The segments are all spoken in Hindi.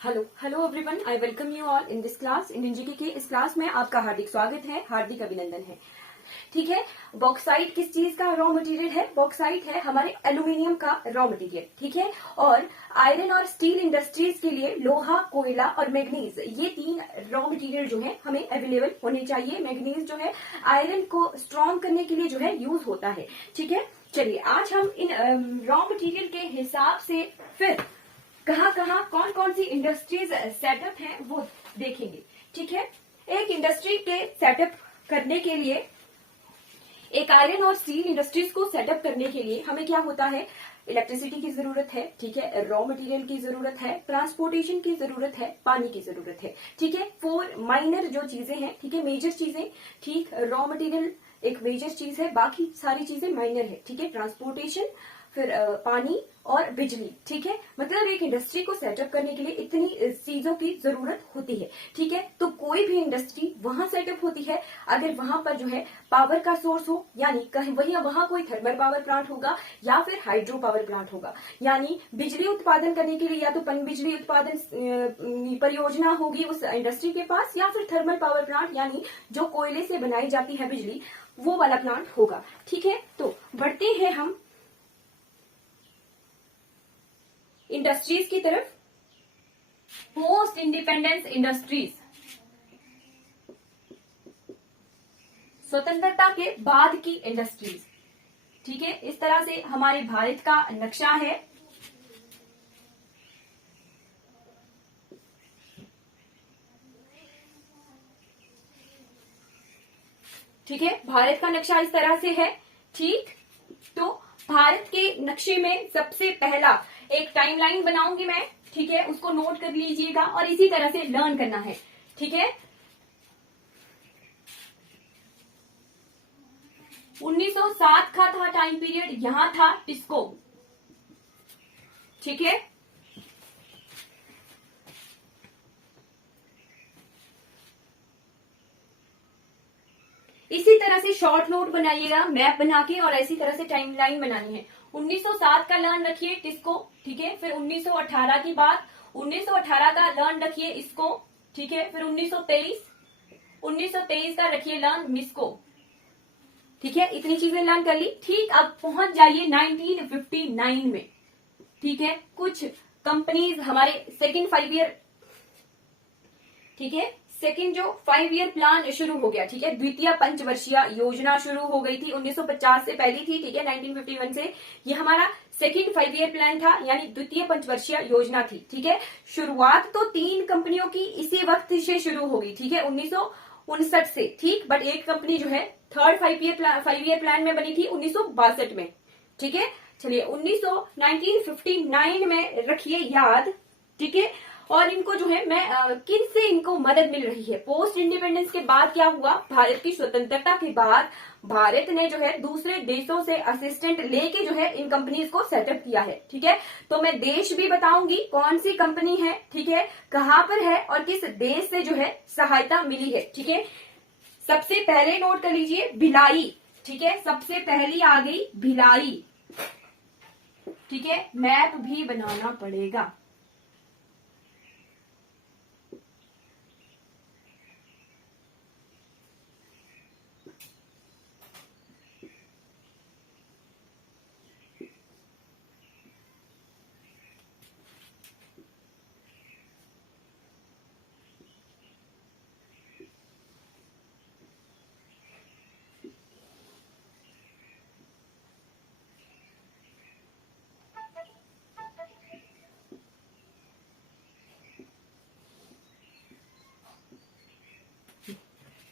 Hello hello everyone, I welcome you all in this class Indian GK के। इस क्लास में आपका हार्दिक स्वागत है, हार्दिक अभिनंदन है। ठीक है, बॉक्साइट किस चीज का रॉ मटेरियल है? बॉक्साइट है हमारे एल्यूमिनियम का रॉ मटेरियल। ठीक है, और आयरन और स्टील इंडस्ट्रीज के लिए लोहा, कोयला और मैग्नीज, ये तीन रॉ मटेरियल जो है हमें अवेलेबल होने चाहिए। मैग्नीज जो है आयरन को स्ट्रॉन्ग करने के लिए जो है यूज होता है। ठीक है, चलिए आज हम इन रॉ मटेरियल के हिसाब से फिर कहाँ कहाँ कौन कौन सी इंडस्ट्रीज सेटअप हैं वो देखेंगे। ठीक है, एक इंडस्ट्री के सेटअप करने के लिए, एक आयरन और स्टील इंडस्ट्रीज को सेटअप करने के लिए हमें क्या होता है? इलेक्ट्रिसिटी की जरूरत है। ठीक है, रॉ मटेरियल की जरूरत है, ट्रांसपोर्टेशन की जरूरत है, पानी की जरूरत है। ठीक है, 4 माइनर जो चीजें हैं, ठीक है, मेजर चीजें। ठीक, रॉ मटेरियल एक मेजर चीज है, बाकी सारी चीजें माइनर है। ठीक है, ट्रांसपोर्टेशन, फिर पानी और बिजली। ठीक है, मतलब एक इंडस्ट्री को सेटअप करने के लिए इतनी चीजों की जरूरत होती है। ठीक है, तो कोई भी इंडस्ट्री वहां सेटअप होती है अगर वहां पर जो है पावर का सोर्स हो, यानी कहीं वहां कोई थर्मल पावर प्लांट होगा या फिर हाइड्रो पावर प्लांट होगा। यानी बिजली उत्पादन करने के लिए या तो पन बिजली उत्पादन परियोजना होगी उस इंडस्ट्री के पास, या फिर थर्मल पावर प्लांट यानी जो कोयले से बनाई जाती है बिजली, वो वाला प्लांट होगा। ठीक है, तो बढ़ते हैं हम इंडस्ट्रीज की तरफ। पोस्ट इंडिपेंडेंस इंडस्ट्रीज, स्वतंत्रता के बाद की इंडस्ट्रीज। ठीक है, इस तरह से हमारे भारत का नक्शा है। ठीक है, भारत का नक्शा इस तरह से है। ठीक, तो भारत के नक्शे में सबसे पहला एक टाइमलाइन बनाऊंगी मैं। ठीक है, उसको नोट कर लीजिएगा और इसी तरह से लर्न करना है। ठीक है, 1907 का था टाइम पीरियड, यहां था टिस्को। ठीक है, इसी तरह से शॉर्ट नोट बनाइएगा मैप बना के, और इसी तरह से टाइमलाइन बनानी है। 1907 का लर्न रखिए टिस्को। ठीक है, फिर 1918 की बात, 1918 का लर्न रखिए इसको। ठीक है, फिर 1923 का रखिए लर्न मिस्को। ठीक है, इतनी चीजें लर्न कर ली। ठीक, अब पहुंच जाइए 1959 में। ठीक है, कुछ कंपनीज हमारे सेकेंड 5 ईयर, ठीक है, सेकेंड जो 5 ईयर प्लान शुरू हो गया। ठीक है, द्वितीय पंचवर्षीय योजना शुरू हो गई थी 1950 से पहली थी। ठीक है, 1951 से ये हमारा सेकेंड 5 ईयर प्लान था, यानी द्वितीय पंचवर्षीय योजना थी। ठीक है, शुरुआत तो 3 कंपनियों की इसी वक्त से शुरू हो गई। ठीक है, 1959 से। ठीक, बट एक कंपनी जो है थर्ड 5 ईयर प्लान में बनी थी 1962 में। ठीक है, चलिए 1959 में रखिए याद। ठीक है, और इनको जो है मैं किन से इनको मदद मिल रही है? पोस्ट इंडिपेंडेंस के बाद क्या हुआ? भारत की स्वतंत्रता के बाद भारत ने जो है दूसरे देशों से असिस्टेंट लेके जो है इन कंपनीज को सेटअप किया है। ठीक है, तो मैं देश भी बताऊंगी कौन सी कंपनी है। ठीक है, कहां पर है और किस देश से जो है सहायता मिली है। ठीक है, सबसे पहले नोट कर लीजिए भिलाई। ठीक है, सबसे पहली आ गई भिलाई। ठीक है, मैप भी बनाना पड़ेगा।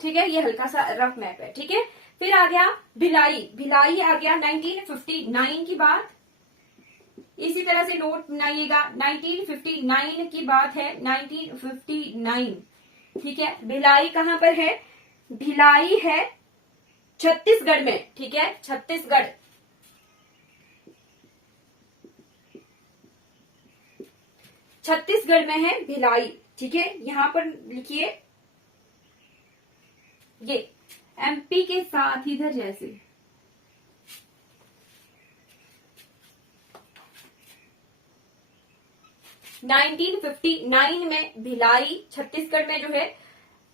ठीक है, ये हल्का सा रफ मैप है। ठीक है, फिर आ गया भिलाई। भिलाई आ गया 1959 की बात। इसी तरह से नोट बनाइएगा, 1959 की बात है, 1959। ठीक है, भिलाई कहां पर है? भिलाई है छत्तीसगढ़ में। ठीक है, छत्तीसगढ़। छत्तीसगढ़ में है भिलाई। ठीक है, यहां पर लिखिए ये एमपी के साथ इधर जैसे 1959 में भिलाई छत्तीसगढ़ में जो है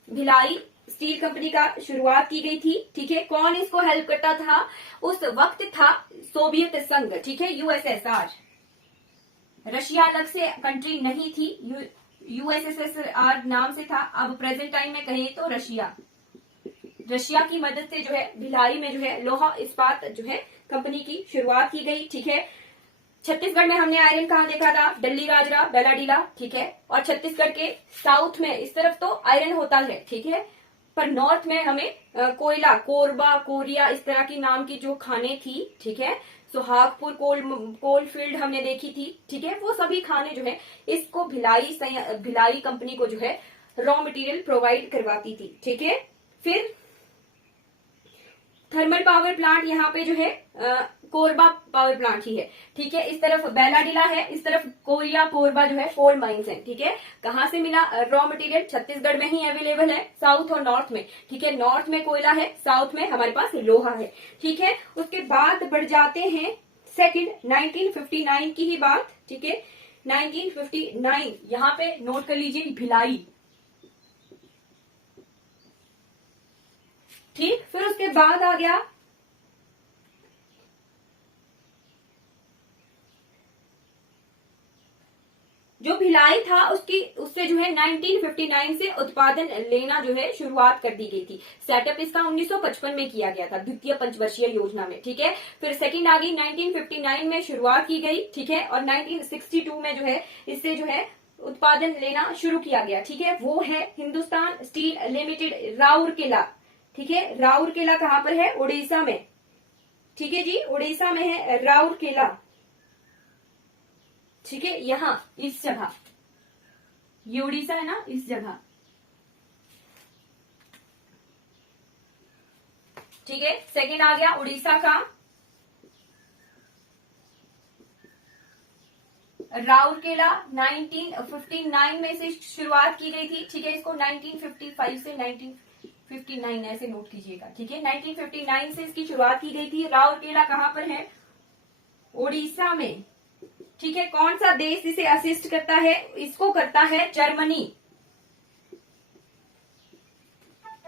भिलाई स्टील कंपनी का शुरुआत की गई थी। ठीक है, कौन इसको हेल्प करता था? उस वक्त था सोवियत संघ। ठीक है, यूएसएसआर। रशिया अलग से कंट्री नहीं थी, यूएसएसआर नाम से था। अब प्रेजेंट टाइम में कहें तो रशिया की मदद से जो है भिलाई में जो है लोहा इस्पात जो है कंपनी की शुरुआत की गई। ठीक है, छत्तीसगढ़ में हमने आयरन कहाँ देखा था? डल्ली राजरा, बेलाडीला। ठीक है, और छत्तीसगढ़ के साउथ में इस तरफ तो आयरन होता है। ठीक है, पर नॉर्थ में हमें कोयला, कोरबा, कोरिया, इस तरह की नाम की जो खाने थी। ठीक है, सुहागपुर कोल फील्ड हमने देखी थी। ठीक है, वो सभी खाने जो है इसको भिलाई कंपनी को जो है रॉ मटेरियल प्रोवाइड करवाती थी। ठीक है, फिर थर्मल पावर प्लांट यहाँ पे जो है कोरबा पावर प्लांट ही है। ठीक है, इस तरफ बेलाडीला है, इस तरफ कोरिया, कोरबा जो है कोल माइंस है। ठीक है, कहाँ से मिला रॉ मटेरियल? छत्तीसगढ़ में ही अवेलेबल है, साउथ और नॉर्थ में। ठीक है, नॉर्थ में कोयला है, साउथ में हमारे पास लोहा है। ठीक है, उसके बाद बढ़ जाते हैं सेकंड 1959 की ही बात। ठीक है, 1959 यहाँ पे नोट कर लीजिए, भिलाई। ठीक, फिर उसके बाद आ गया जो भिलाई था उससे जो है 1959 से उत्पादन लेना जो है शुरुआत कर दी गई थी। सेटअप इसका 1955 में किया गया था, द्वितीय पंचवर्षीय योजना में। ठीक है, फिर सेकंड आ गई 1959 में शुरुआत की गई। ठीक है, और 1962 में जो है इससे जो है उत्पादन लेना शुरू किया गया। ठीक है, वो है हिंदुस्तान स्टील लिमिटेड राउरकेला। ठीक है, राउरकेला कहाँ पर है? उड़ीसा में। ठीक है जी, उड़ीसा में है राउरकेला। ठीक है, यहां इस जगह, ये उड़ीसा है ना, इस जगह। ठीक है, सेकंड आ गया उड़ीसा का राउरकेला। 1959 में से शुरुआत की गई थी। ठीक है, इसको 1955 से 1959 ऐसे नोट कीजिएगा। ठीक है, 1959 से इसकी शुरुआत की गई थी। राउरकेला कहां पर है? उड़ीसा में। ठीक है, कौन सा देश इसे असिस्ट करता है? इसको करता है जर्मनी।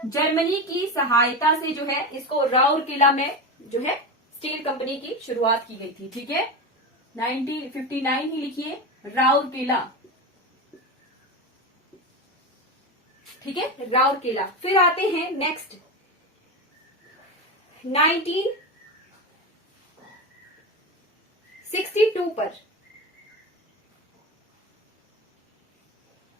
जर्मनी की सहायता से जो है इसको राउरकेला में जो है स्टील कंपनी की शुरुआत की गई थी। ठीक है, 1959 ही लिखिए, राउरकेला। ठीक है, राउरकेला। फिर आते हैं नेक्स्ट 1962 पर।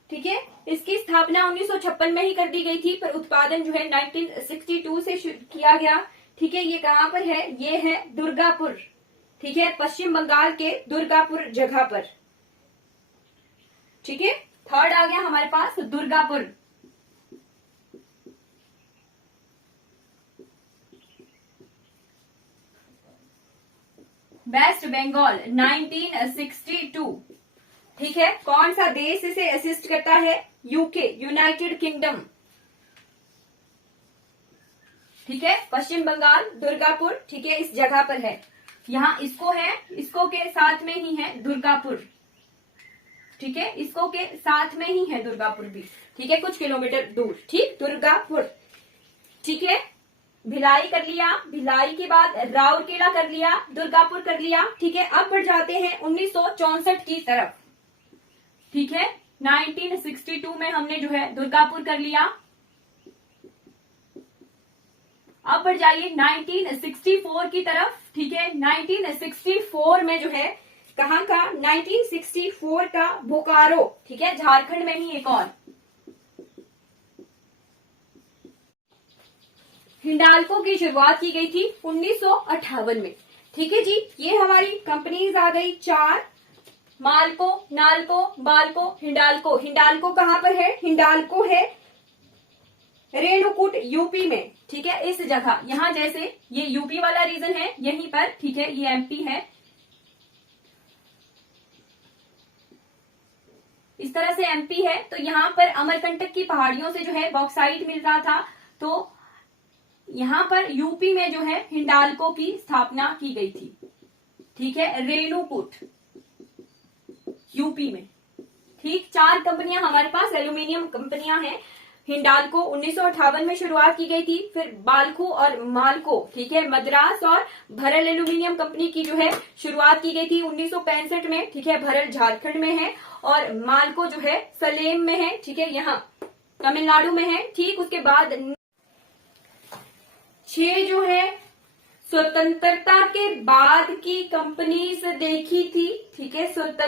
ठीक है, इसकी स्थापना 1956 में ही कर दी गई थी, पर उत्पादन जो है 1962 से किया गया। ठीक है, ये कहां पर है? ये है दुर्गापुर। ठीक है, पश्चिम बंगाल के दुर्गापुर जगह पर। ठीक है, थर्ड आ गया हमारे पास दुर्गापुर। वेस्ट बंगाल 1962। ठीक है, कौन सा देश इसे असिस्ट करता है? UK, United kingdom. ठीक है, पश्चिम बंगाल दुर्गापुर। ठीक है, इस जगह पर है। यहाँ इसको है, इसको के साथ में ही है दुर्गापुर। ठीक है, इसको के साथ में ही है दुर्गापुर भी। ठीक है, कुछ किलोमीटर दूर। ठीक, दुर्गापुर। ठीक है, भिलाई कर लिया, भिलाई के बाद राउरकेला कर लिया, दुर्गापुर कर लिया। ठीक है, अब बढ़ जाते हैं 1964 की तरफ। ठीक है, 1962 में हमने जो है दुर्गापुर कर लिया। अब बढ़ जाइए 1964 की तरफ। ठीक है, 1964 में जो है कहाँ का? 1964 का बोकारो। ठीक है, झारखंड में ही एक और हिंडाल्को की शुरुआत की गई थी 1958 में। ठीक है जी, ये हमारी कंपनीज आ गई 4, माल्को, नाल्को, बाल्को, हिंडाल्को। हिंडाल्को कहां पर है? हिंडाल्को है रेणुकूट, यूपी में। ठीक है, इस जगह, यहां जैसे ये यूपी वाला रीजन है यहीं पर। ठीक है, ये एमपी है, इस तरह से एमपी है। तो यहां पर अमरकंटक की पहाड़ियों से जो है बॉक्साइट मिल रहा था, तो यहां पर यूपी में जो है हिंडाल्को की स्थापना की गई थी। ठीक है, रेणुकूट यूपी में। ठीक, 4 कंपनियां हमारे पास एल्यूमिनियम कंपनियां हैं। हिंडाल्को 1958 में शुरुआत की गई थी। फिर बाल्को और माल्को, ठीक है, मद्रास और भरल एल्यूमिनियम कंपनी की जो है शुरुआत की गई थी 1965 में, ठीक है, भरल झारखंड में है और माल्को जो है सलेम में है, ठीक है, यहाँ तमिलनाडु में है। ठीक, उसके बाद 6 जो है स्वतंत्रता के बाद की कंपनीज देखी थी, ठीक है, स्वतंत्र